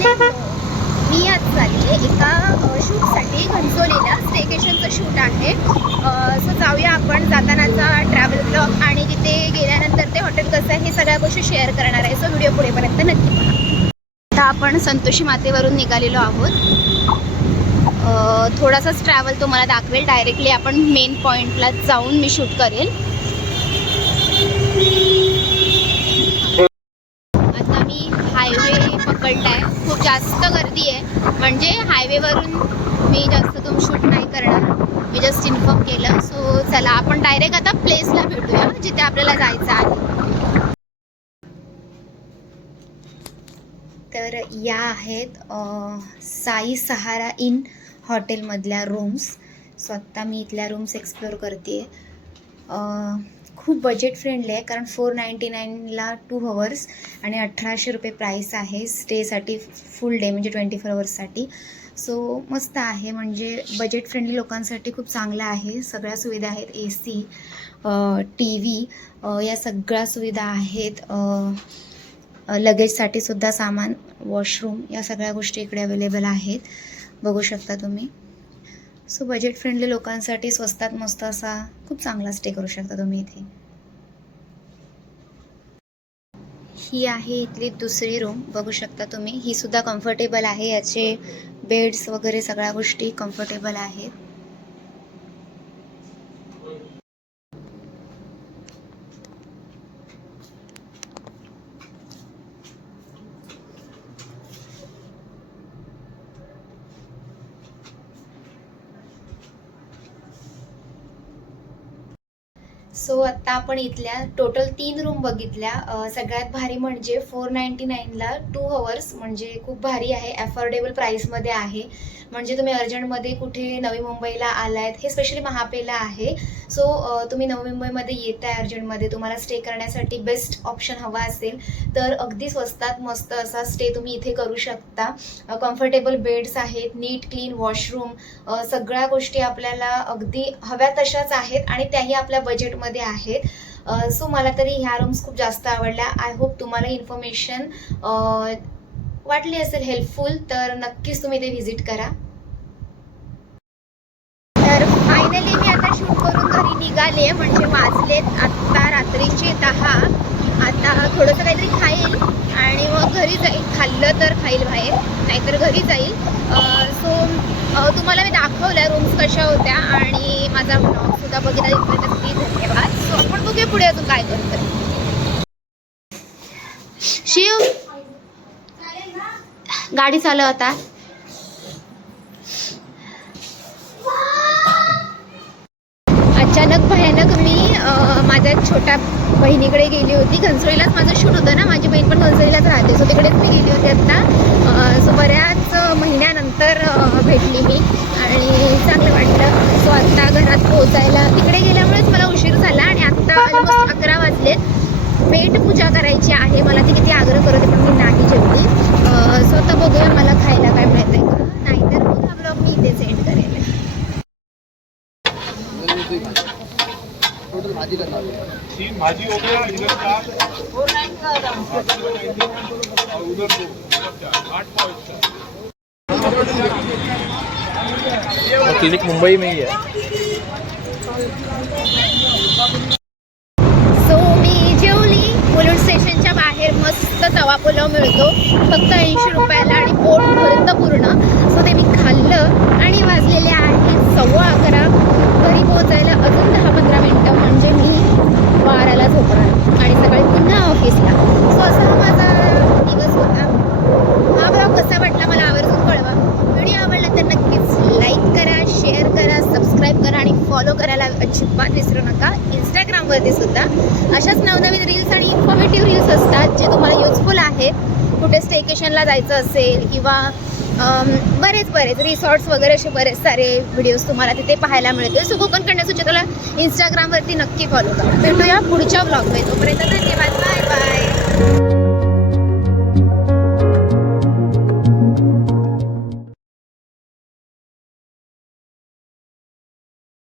मी आज चालले एका शूटसाठी घनसोलीला. स्टेकेशनचं शूट आहे. सो जाऊया आपण. जातानाचा ट्रॅव्हल ब्लॉग आणि तिथे गेल्यानंतर ते हॉटेल कसं आहे हे सगळ्या गोष्टी शेअर करणार आहे. सो व्हिडिओ पुढेपर्यंत नक्की पहा. आता आपण संतोषी मातेवरून निघालेलो आहोत. थोडासाच ट्रॅव्हल तुम्हाला दाखवेल. डायरेक्टली आपण मेन पॉईंटला जाऊन मी शूट करेल. आता मी हायवे पकडलाय. खूप जास्त गर्दी आहे, म्हणजे हायवेवरून मी जास्त शूट नाही करणार. मी जस्ट इन्फॉर्म केलं. सो चला आपण डायरेक्ट आता प्लेसला भेटूया जिथे आपल्याला जायचं आहे. तर या आहेत साई सहारा इन हॉटेलमधल्या रूम्स. सो आत्ता मी इथल्या रूम्स एक्सप्लोअर करते. खूप बजेट फ्रेंडली आहे, कारण 499ला 2 hours आणि 1800 रुपये प्राईस आहे स्टेसाठी. फुल डे म्हणजे 24 hours. सो मस्त आहे, म्हणजे बजेट फ्रेंडली लोकांसाठी खूप चांगलं आहे. सगळ्या सुविधा आहेत. AC, TV या सगळ्या सुविधा आहेत. लगेजसाठी सुद्धा सामान, वॉशरूम या सगळ्या गोष्टी इकडे अवेलेबल आहेत. बघू शकता तुम्ही. सो बजेट फ्रेंडली लोकांसाठी स्वस्तात मस्त असा खूप चांगला स्टे करू शकता तुम्ही इथे. ही आहे इथली दुसरी रूम. बघू शकता तुम्ही. ही सुद्धा कम्फर्टेबल आहे. याचे बेड्स वगैरे सगळ्या गोष्टी कम्फर्टेबल आहेत. सो आत्ता आपण इथल्या टोटल 3 रूम बघितल्या. सगळ्यात भारी म्हणजे 499ला 2 hours म्हणजे खूप भारी आहे. अफोर्डेबल प्राईसमध्ये आहे. म्हणजे तुम्ही अर्जंटमध्ये कुठे नवी मुंबईला आलायत, हे स्पेशली महापेला आहे. सो तुम्ही नवी मुंबईमध्ये येत आहे अर्जंटमध्ये, तुम्हाला स्टे करण्यासाठी बेस्ट ऑप्शन हवा असेल तर अगदी स्वस्तात मस्त असा स्टे तुम्ही इथे करू शकता. कम्फर्टेबल बेड्स आहेत, नीट क्लीन वॉशरूम, सगळ्या गोष्टी आपल्याला अगदी हव्या तशाच आहेत आणि त्याही आपल्या बजेटमध्ये आहेत. सो मला तरी ह्या रूम्स खूप जास्त आवडल्या. आय होप तुम्हाला इन्फॉर्मेशन वाटली असेल हेल्पफुल, तर नक्कीच तुम्ही ते व्हिजिट करा. तर फायनली मी आता शूट करून घरी निघाले. म्हणजे वाजलेत आत्ता रात्रीचे 10. आता थोडंसं काहीतरी खाईल आणि मग घरी जाईल. खाल्लं तर खाईल बाहेर, नाहीतर घरी जाईल. सो तुम्हाला मी दाखवलं रूम्स कशा होत्या आणि माझा ब्लॉग सुद्धा बघितला. इथपर्यंत प्लीज धन्यवाद. सो आपण बघूया पुढे अजून काय करतो. शिव गाडी चालव आता. अचानक भयानक मी माझ्या छोट्या बहिणीकडे गेली होती. घनसोलीलाच माझं शूट होतं ना. माझी बहीण पण घनसोलीलाच राहते. सो तिकडेच मी गेली होती आत्ता. सो बऱ्याच महिन्यानंतर भेटली मी आणि चांगलं वाटलं. सो आत्ता घरात पोहोचायला तिकडे गेल्यामुळेच मला उशीर झाला आणि आत्ता ऑलमोस्ट 11 वाजलेत. पेट पूजा करायची आहे मला. ती किती आग्रह करते पण मी नाही जेवली. सो आता बघूया मला खायला काय मिळतंय का, नाहीतर मग हा ब्लॉग मी इथेच एंड करेल. भाजी हो गया इधर 4 और उधर 2 8 पाव. क्लिनिक मुंबई में ही है. सो मी जेवली. मुलुंड स्टेशनच्या बाहेर मस्त तवा पुलाव मिळतो फक्त 80 रुपयाला आणि पोट भरतं पूर्ण. सो ते मी खाल्लं आणि वाजलेले आहेत 11:15. घरी पोहोचायला अजून 10-15 मिनटं, म्हणजे मी 12ला झोपणार आणि सकाळी पुन्हा ऑफिसला. सो असा हा माझा दिवस होता. हा ब्लॉग कसा वाटला मला आवर्जून कळवा. व्हिडिओ आवडला तर नक्कीच लाईक करा, शेअर करा, सबस्क्राईब करा आणि फॉलो करायला अजिबात विसरू नका. इंस्टाग्रामवरती सुद्धा अशाच नवनवीन रील्स आणि इन्फॉर्मेटिव्ह रील्स असतात जे तुम्हाला युजफुल आहेत. कुठे स्टेकेशनला जायचं असेल किंवा बरेच रिसॉर्ट्स वगैरे असे बरेच सारे व्हिडिओज तुम्हाला तिथे पाहायला मिळतील. सो कोकण कन्या सुचित्राला इंस्टाग्रामवरती नक्की फॉलो करा. भेटूया पुढच्या ब्लॉगमध्ये. तोपर्यंत धन्यवाद. Bye bye.